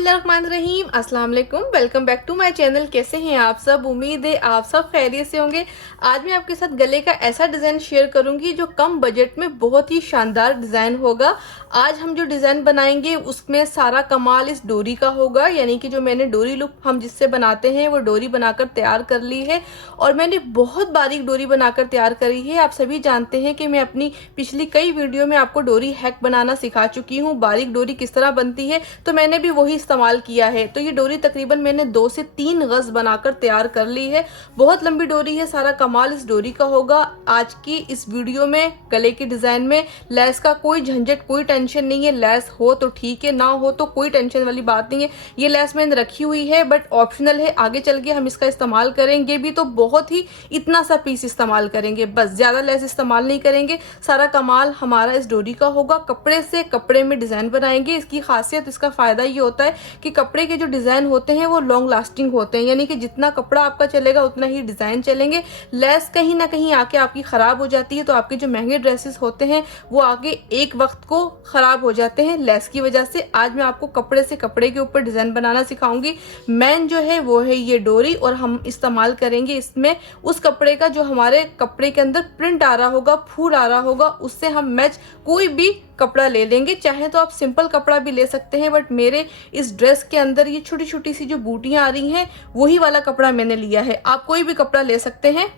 बिस्मिल्लाहिर्रहमानिर्रहीम, अस्सलाम वालेकुम। Welcome back to my channel. कैसे हैं आप सब? उम्मीद है आप सब खैरियत से होंगे। आज मैं आपके साथ गले का ऐसा डिज़ाइन शेयर करूंगी जो कम बजट में बहुत ही शानदार डिज़ाइन होगा। आज हम जो डिज़ाइन बनाएंगे उसमें सारा कमाल इस डोरी का होगा, यानी कि जो मैंने डोरी लुक हम जिससे बनाते हैं वो डोरी बनाकर तैयार कर ली है और मैंने बहुत बारीक डोरी बनाकर तैयार करी है। आप सभी जानते हैं कि मैं अपनी पिछली कई वीडियो में आपको डोरी हैक बनाना सिखा चुकी हूँ, बारीक डोरी किस तरह बनती है, तो मैंने भी वही इस्तेमाल किया है। तो ये डोरी तकरीबन मैंने 2 से 3 गज बनाकर तैयार कर ली है। बहुत लंबी डोरी है, सारा कमाल इस डोरी का होगा। आज की इस वीडियो में गले के डिजाइन में लेस का कोई झंझट, कोई टेंशन नहीं है। लेस हो तो ठीक है, ना हो तो कोई टेंशन वाली बात नहीं है। ये लेस मैंने रखी हुई है बट ऑप्शनल है, आगे चल के हम इसका इस्तेमाल करेंगे भी तो बहुत ही इतना सा पीस इस्तेमाल करेंगे, बस ज्यादा लेस इस्तेमाल नहीं करेंगे। सारा कमाल हमारा इस डोरी का होगा। कपड़े से कपड़े में डिजाइन बनाएंगे। इसकी खासियत, इसका फायदा ये होता है कि कपड़े के जो डिजाइन होते हैं वो लॉन्ग लास्टिंग होते हैं, यानी कि जितना कपड़ा आपका चलेगा उतना ही डिजाइन चलेंगे। लेस कहीं ना कहीं आके आपकी खराब हो जाती है तो आपके जो महंगे ड्रेसेस होते हैं वो आगे एक वक्त को खराब हो जाते हैं लेस की वजह से। आज मैं आपको कपड़े से कपड़े के ऊपर डिजाइन बनाना सिखाऊंगी। मेन जो है वो है ये डोरी और हम इस्तेमाल करेंगे इसमें उस कपड़े का जो हमारे कपड़े के अंदर प्रिंट आ रहा होगा, फूल आ रहा होगा, उससे हम मैच कोई भी कपड़ा ले लेंगे। चाहे तो आप सिंपल कपड़ा भी ले सकते हैं बट मेरे इस ड्रेस के अंदर ये छोटी छोटी सी जो बूटियां आ रही हैं वही वाला कपड़ा मैंने लिया है। आप कोई भी कपड़ा ले सकते हैं।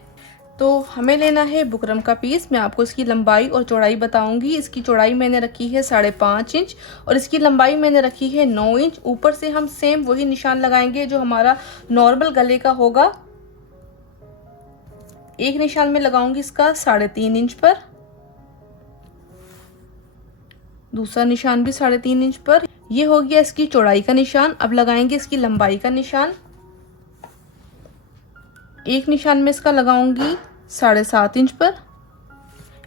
तो हमें लेना है बुकरम का पीस। मैं आपको इसकी लंबाई और चौड़ाई बताऊंगी। इसकी चौड़ाई मैंने रखी है 5.5 इंच और इसकी लंबाई मैंने रखी है 9 इंच। ऊपर से हम सेम वही निशान लगाएंगे जो हमारा नॉर्मल गले का होगा। एक निशान में लगाऊंगी इसका 3.5 इंच पर, दूसरा निशान भी 3.5 इंच पर। ये हो गया इसकी चौड़ाई का निशान। अब लगाएंगे इसकी लंबाई का निशान। एक निशान में इसका लगाऊंगी 7.5 इंच पर।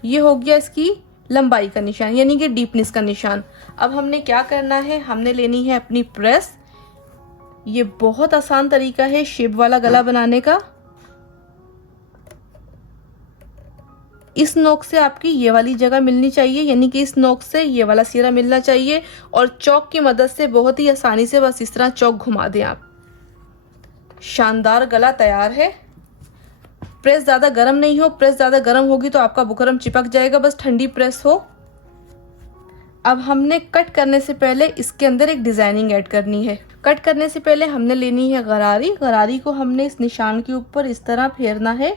ये हो गया इसकी लंबाई का निशान, यानी कि डीपनेस का निशान। अब हमने क्या करना है, हमने लेनी है अपनी प्रेस। ये बहुत आसान तरीका है शेप वाला गला बनाने का। इस नोक से आपकी ये वाली जगह मिलनी चाहिए, यानी कि इस नोक से ये वाला सिरा मिलना चाहिए और चौक की मदद से बहुत ही आसानी से बस इस तरह चौक घुमा दें आप। शानदार गला तैयार है। प्रेस ज्यादा गर्म नहीं हो, प्रेस ज्यादा गर्म होगी तो आपका बुकरम चिपक जाएगा, बस ठंडी प्रेस हो। अब हमने कट करने से पहले इसके अंदर एक डिजाइनिंग ऐड करनी है। कट करने से पहले हमने लेनी है गरारी। गरारी को हमने इस निशान के ऊपर इस तरह फेरना है,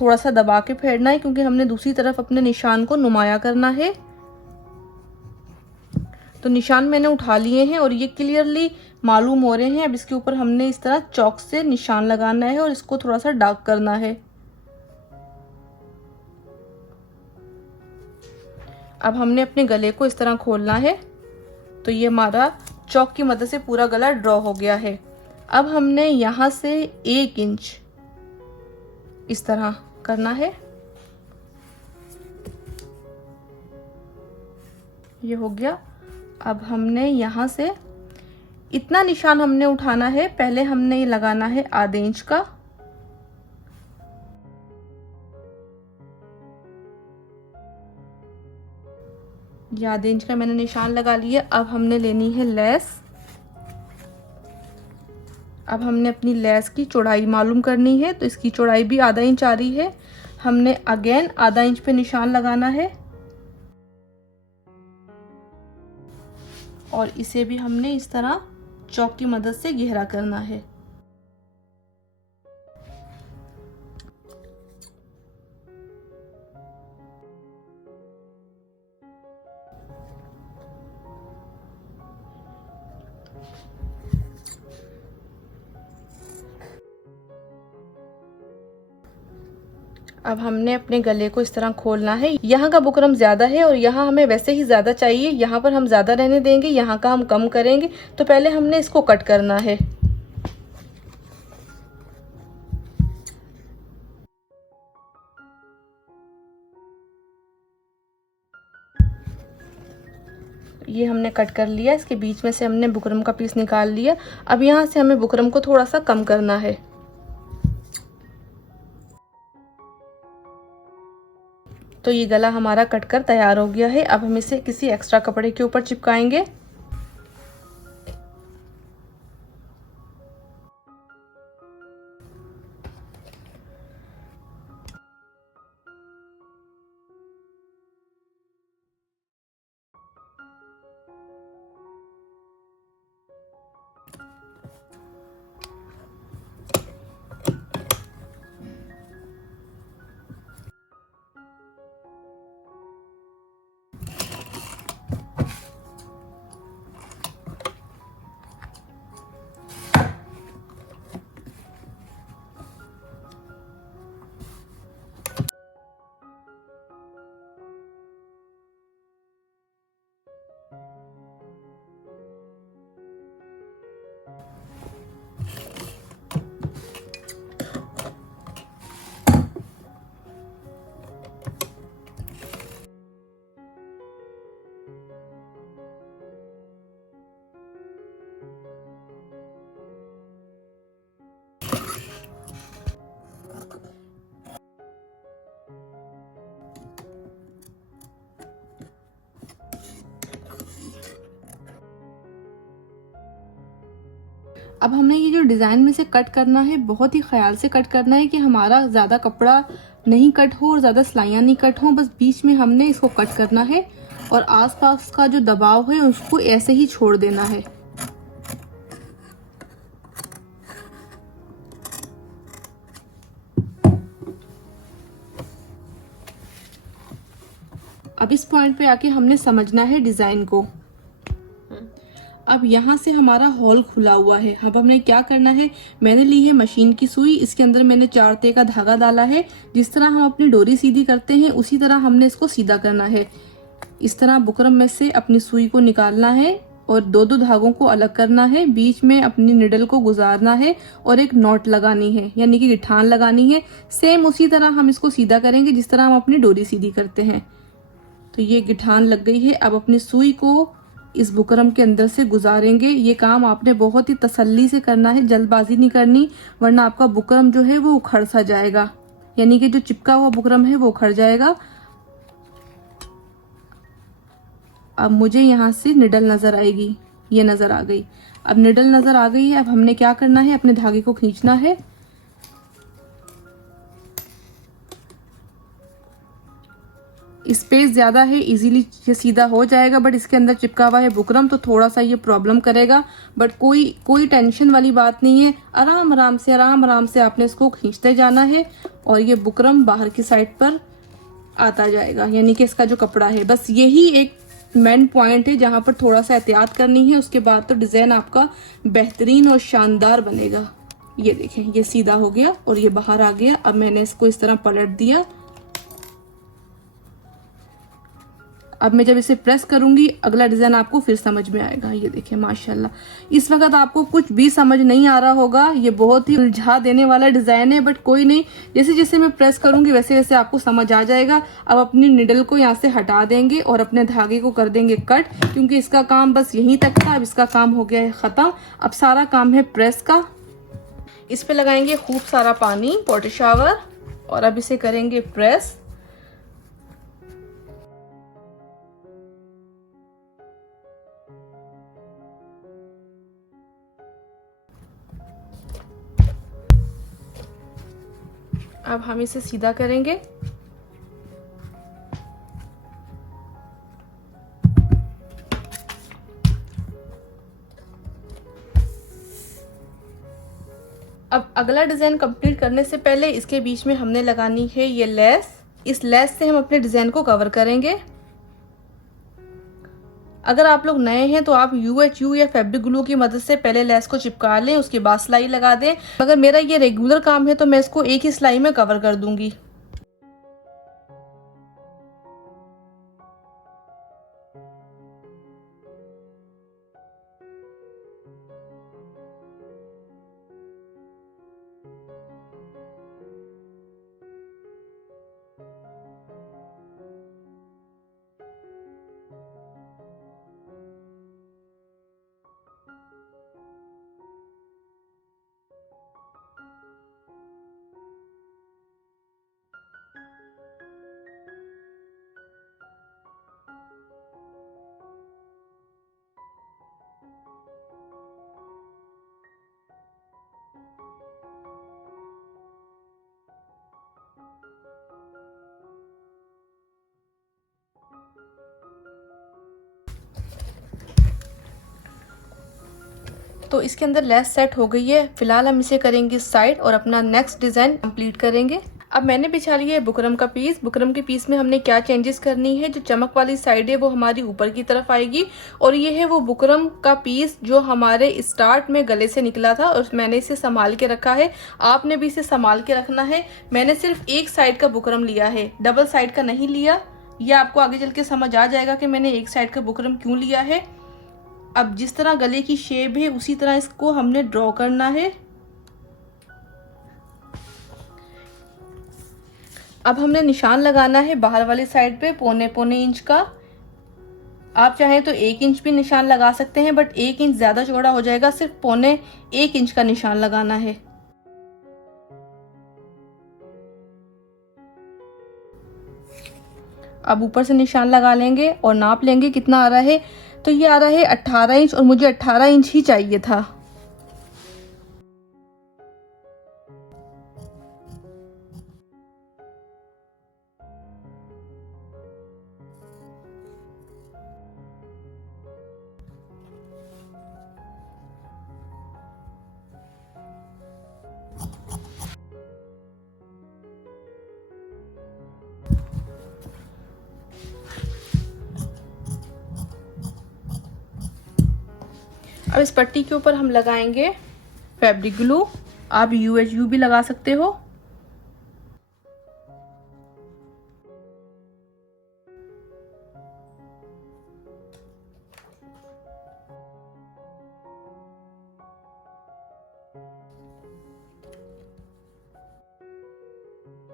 थोड़ा सा दबा के फेरना है क्योंकि हमने दूसरी तरफ अपने निशान को नुमाया करना है। तो निशान मैंने उठा लिए हैं और ये क्लियरली मालूम हो रहे हैं। अब इसके ऊपर हमने इस तरह चौक से निशान लगाना है और इसको थोड़ा सा डार्क करना है। अब हमने अपने गले को इस तरह खोलना है तो ये हमारा चौक की मदद से पूरा गला ड्रॉ हो गया है। अब हमने यहां से 1 इंच इस तरह करना है। ये हो गया। अब हमने यहां से इतना निशान हमने उठाना है। पहले हमने ये लगाना है आधे इंच का, ये आधे इंच का मैंने निशान लगा लिया। अब हमने लेनी है लेस। अब हमने अपनी लेस की चौड़ाई मालूम करनी है तो इसकी चौड़ाई भी आधा इंच आ रही है। हमने अगेन आधा इंच पे निशान लगाना है और इसे भी हमने इस तरह चौक की मदद से गहरा करना है। अब हमने अपने गले को इस तरह खोलना है। यहाँ का बुकरम ज्यादा है और यहाँ हमें वैसे ही ज्यादा चाहिए, यहाँ पर हम ज्यादा रहने देंगे, यहाँ का हम कम करेंगे। तो पहले हमने इसको कट करना है। ये हमने कट कर लिया। इसके बीच में से हमने बुकरम का पीस निकाल लिया। अब यहाँ से हमें बुकरम को थोड़ा सा कम करना है। तो ये गला हमारा कटकर तैयार हो गया है। अब हम इसे किसी एक्स्ट्रा कपड़े के ऊपर चिपकाएंगे। अब हमने ये जो डिज़ाइन में से कट करना है, बहुत ही ख्याल से कट करना है कि हमारा ज़्यादा कपड़ा नहीं कट हो और ज़्यादा सिलाइयाँ नहीं कट हो। बस बीच में हमने इसको कट करना है और आसपास का जो दबाव है उसको ऐसे ही छोड़ देना है। अब इस पॉइंट पे आके हमने समझना है डिज़ाइन को। अब यहाँ से हमारा हॉल खुला हुआ है। अब हमने क्या करना है, मैंने ली है मशीन की सुई, इसके अंदर मैंने 4 ते का धागा डाला है। जिस तरह हम अपनी डोरी सीधी करते हैं उसी तरह हमने इसको सीधा करना है। इस तरह बुकरम में से अपनी सुई को निकालना है और 2-2 धागों को अलग करना है, बीच में अपनी निडल को गुजारना है और एक नॉट लगानी है, यानी कि गिठान लगानी है। सेम उसी तरह हम इसको सीधा करेंगे जिस तरह हम अपनी डोरी सीधी करते हैं। तो ये गिठान लग गई है। अब अपनी सुई को इस बुकरम के अंदर से गुजारेंगे। ये काम आपने बहुत ही तसल्ली से करना है, जल्दबाजी नहीं करनी, वरना आपका बुकरम जो है वो उखड़ सा जाएगा, यानी कि जो चिपका हुआ बुकरम है वो उखड़ जाएगा। अब मुझे यहाँ से निडल नजर आएगी, ये नजर आ गई। अब निडल नजर आ गई है। अब हमने क्या करना है, अपने धागे को खींचना है। स्पेस ज़्यादा है, इजीली ये सीधा हो जाएगा, बट इसके अंदर चिपका हुआ है बुकरम तो थोड़ा सा ये प्रॉब्लम करेगा। बट कोई टेंशन वाली बात नहीं है। आराम आराम से आपने इसको खींचते जाना है और ये बुकरम बाहर की साइड पर आता जाएगा, यानी कि इसका जो कपड़ा है। बस यही एक मेन पॉइंट है जहाँ पर थोड़ा सा एहतियात करनी है। उसके बाद तो डिज़ाइन आपका बेहतरीन और शानदार बनेगा। ये देखें, ये सीधा हो गया और ये बाहर आ गया। अब मैंने इसको इस तरह पलट दिया। अब मैं जब इसे प्रेस करूंगी अगला डिज़ाइन आपको फिर समझ में आएगा। ये देखिए माशाल्लाह। इस वक्त आपको कुछ भी समझ नहीं आ रहा होगा, ये बहुत ही उलझा देने वाला डिज़ाइन है, बट कोई नहीं, जैसे जैसे मैं प्रेस करूंगी वैसे वैसे आपको समझ आ जाएगा। अब अपनी निडल को यहाँ से हटा देंगे और अपने धागे को कर देंगे कट, क्योंकि इसका काम बस यहीं तक था। अब इसका काम हो गया है ख़त्म। अब सारा काम है प्रेस का। इस पे लगाएंगे खूब सारा पानी, वाटर शावर, और अब इसे करेंगे प्रेस। अब हम इसे सीधा करेंगे। अब अगला डिज़ाइन कंप्लीट करने से पहले इसके बीच में हमने लगानी है ये लेस। इस लेस से हम अपने डिज़ाइन को कवर करेंगे। अगर आप लोग नए हैं तो आप UHU या फैब्रिक ग्लू की मदद से पहले लेस को चिपका लें, उसके बाद सिलाई लगा दें। अगर मेरा ये रेगुलर काम है तो मैं इसको एक ही सिलाई में कवर कर दूंगी। तो इसके अंदर लेस सेट हो गई है। फिलहाल हम इसे करेंगे साइड और अपना नेक्स्ट डिज़ाइन कंप्लीट करेंगे। अब मैंने बिछा लिया है बुकरम का पीस। बुकरम के पीस में हमने क्या चेंजेस करनी है, जो चमक वाली साइड है वो हमारी ऊपर की तरफ आएगी, और ये है वो बुकरम का पीस जो हमारे स्टार्ट में गले से निकला था और मैंने इसे संभाल के रखा है। आपने भी इसे संभाल के रखना है। मैंने सिर्फ एक साइड का बुकरम लिया है, डबल साइड का नहीं लिया। यह आपको आगे चल के समझ आ जाएगा कि मैंने एक साइड का बुकरम क्यों लिया है। अब जिस तरह गले की शेप है उसी तरह इसको हमने ड्रॉ करना है। अब हमने निशान लगाना है बाहर वाली साइड पे 1.25 इंच का। आप चाहें तो 1 इंच भी निशान लगा सकते हैं, बट 1 इंच ज्यादा चौड़ा हो जाएगा। सिर्फ 1.25 इंच का निशान लगाना है। अब ऊपर से निशान लगा लेंगे और नाप लेंगे कितना आ रहा है। तो ये आ रहा है 18 इंच और मुझे 18 इंच ही चाहिए था। अब इस पट्टी के ऊपर हम लगाएंगे फैब्रिक ग्लू। आप UHU भी लगा सकते हो।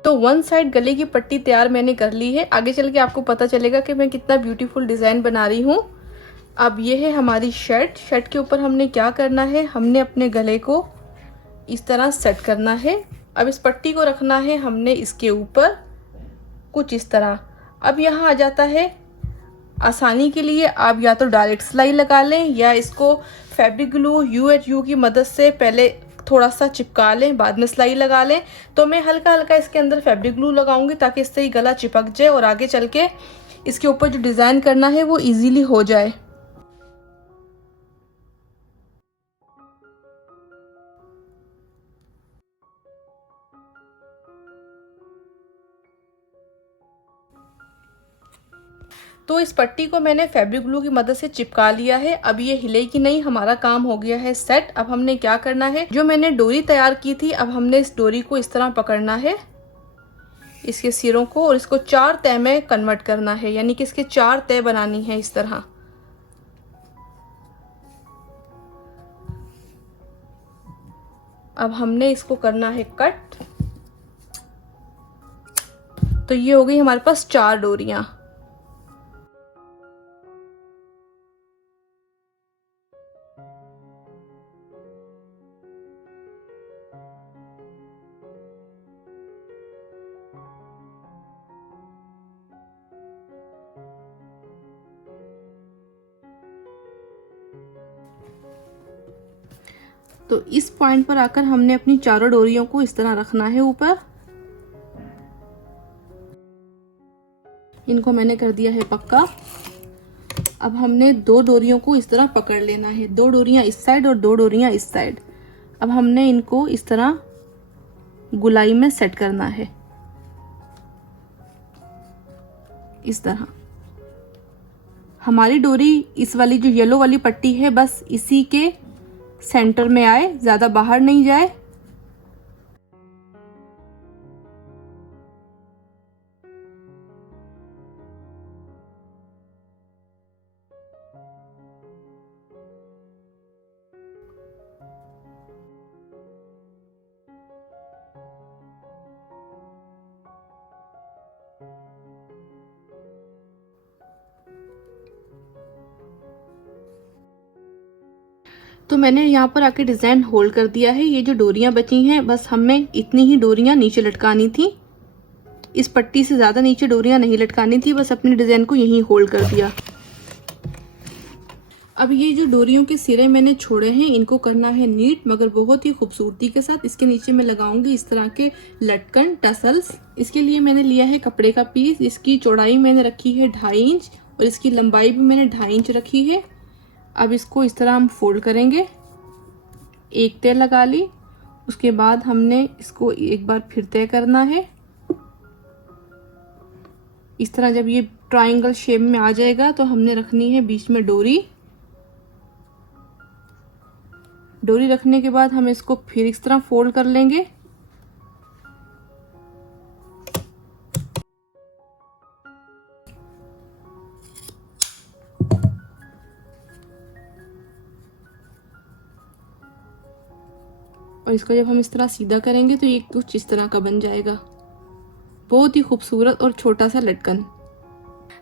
तो वन साइड गले की पट्टी तैयार मैंने कर ली है। आगे चल के आपको पता चलेगा कि मैं कितना ब्यूटीफुल डिज़ाइन बना रही हूँ। अब ये है हमारी शर्ट। शर्ट के ऊपर हमने क्या करना है, हमने अपने गले को इस तरह सेट करना है। अब इस पट्टी को रखना है हमने इसके ऊपर कुछ इस तरह। अब यहाँ आ जाता है, आसानी के लिए आप या तो डायरेक्ट सिलाई लगा लें या इसको फैब्रिक ग्लू UHU की मदद से पहले थोड़ा सा चिपका लें, बाद में सिलाई लगा लें। तो मैं हल्का हल्का इसके अंदर फैब्रिक ग्लू लगाऊंगी ताकि इससे ही गला चिपक जाए और आगे चल के इसके ऊपर जो डिज़ाइन करना है वो इजीली हो जाए। तो इस पट्टी को मैंने फैब्रिक ग्लू की मदद से चिपका लिया है। अब ये हिलेगी नहीं, हमारा काम हो गया है सेट। अब हमने क्या करना है, जो मैंने डोरी तैयार की थी, अब हमने इस डोरी को इस तरह पकड़ना है, इसके सिरों को, और इसको 4 तह में कन्वर्ट करना है, यानी कि इसके 4 तह बनानी है इस तरह। अब हमने इसको करना है कट। तो ये हो गई हमारे पास 4 डोरियां। तो इस पॉइंट पर आकर हमने अपनी चारों डोरियों को इस तरह रखना है ऊपर। इनको मैंने कर दिया है पक्का। अब हमने 2 डोरियों को इस तरह पकड़ लेना है, 2 डोरियां इस साइड और 2 डोरियां इस साइड। अब हमने इनको इस तरह गुलाई में सेट करना है, इस तरह। हमारी डोरी इस वाली जो येलो वाली पट्टी है बस इसी के सेंटर में आए, ज्यादा बाहर नहीं जाए। तो मैंने यहाँ पर आके डिजाइन होल्ड कर दिया है। ये जो डोरियां बची हैं, बस हमें इतनी ही डोरियां नीचे लटकानी थी। इस पट्टी से ज्यादा नीचे डोरियां नहीं लटकानी थी, बस अपने डिजाइन को यहीं होल्ड कर दिया। अब ये जो डोरियों के सिरे मैंने छोड़े हैं, इनको करना है नीट, मगर बहुत ही खूबसूरती के साथ। इसके नीचे मैं लगाऊंगी इस तरह के लटकन, टसल्स। इसके लिए मैंने लिया है कपड़े का पीस। इसकी चौड़ाई मैंने रखी है 2.5 इंच और इसकी लंबाई भी मैंने 2.5 इंच रखी है। अब इसको इस तरह हम फोल्ड करेंगे, एक तह लगा ली, उसके बाद हमने इसको एक बार फिर तय करना है इस तरह। जब ये ट्रायंगल शेप में आ जाएगा तो हमने रखनी है बीच में डोरी। डोरी रखने के बाद हम इसको फिर इस तरह फोल्ड कर लेंगे। और इसको जब हम इस तरह सीधा करेंगे तो ये कुछ इस तरह का बन जाएगा, बहुत ही खूबसूरत और छोटा सा लटकन।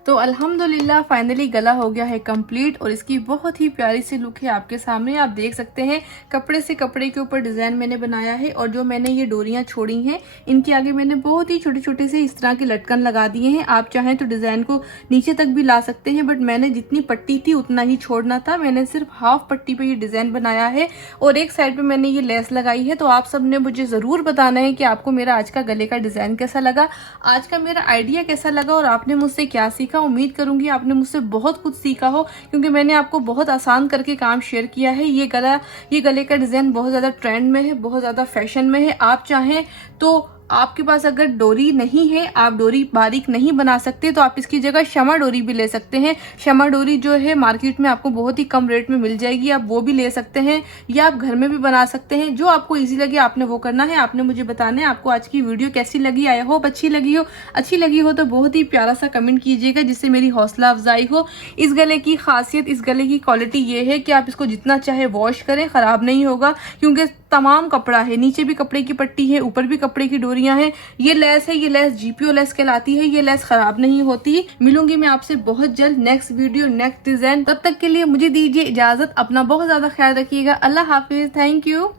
तो अल्हम्दुलिल्लाह फाइनली गला हो गया है कंप्लीट और इसकी बहुत ही प्यारी सी लुक है आपके सामने। आप देख सकते हैं कपड़े से कपड़े के ऊपर डिजाइन मैंने बनाया है और जो मैंने ये डोरियां छोड़ी हैं इनके आगे मैंने बहुत ही छोटे छोटे से इस तरह के लटकन लगा दिए हैं। आप चाहें तो डिजाइन को नीचे तक भी ला सकते हैं, बट मैंने जितनी पट्टी थी उतना ही छोड़ना था। मैंने सिर्फ हाफ पट्टी पे ये डिजाइन बनाया है और एक साइड पे मैंने ये लेस लगाई है। तो आप सबने मुझे जरूर बताना है कि आपको मेरा आज का गले का डिजाइन कैसा लगा, आज का मेरा आइडिया कैसा लगा और आपने मुझसे क्या सीखा। उम्मीद करूंगी आपने मुझसे बहुत कुछ सीखा हो, क्योंकि मैंने आपको बहुत आसान करके काम शेयर किया है। ये गले का डिजाइन बहुत ज्यादा ट्रेंड में है, बहुत ज्यादा फैशन में है। आप चाहें तो आपके पास अगर डोरी नहीं है, आप डोरी बारीक नहीं बना सकते, तो आप इसकी जगह शमा डोरी भी ले सकते हैं। शमा डोरी जो है मार्केट में आपको बहुत ही कम रेट में मिल जाएगी, आप वो भी ले सकते हैं या आप घर में भी बना सकते हैं। जो आपको ईजी लगे आपने वो करना है। आपने मुझे बताना है आपको आज की वीडियो कैसी लगी। आई होप अच्छी लगी हो। अच्छी लगी हो तो बहुत ही प्यारा सा कमेंट कीजिएगा जिससे मेरी हौसला अफजाई हो। इस गले की खासियत, इस गले की क्वालिटी ये है कि आप इसको जितना चाहे वॉश करें, खराब नहीं होगा, क्योंकि तमाम कपड़ा है, नीचे भी कपड़े की पट्टी है, ऊपर भी कपड़े की डोरियां हैं। ये लेस है, ये लेस जीपीओ लेस कहलाती है, ये लेस खराब नहीं होती। मिलूंगी मैं आपसे बहुत जल्द नेक्स्ट वीडियो नेक्स्ट डिजाइन। तब तक के लिए मुझे दीजिए इजाजत। अपना बहुत ज्यादा ख्याल रखिएगा। अल्लाह हाफिज। Thank you.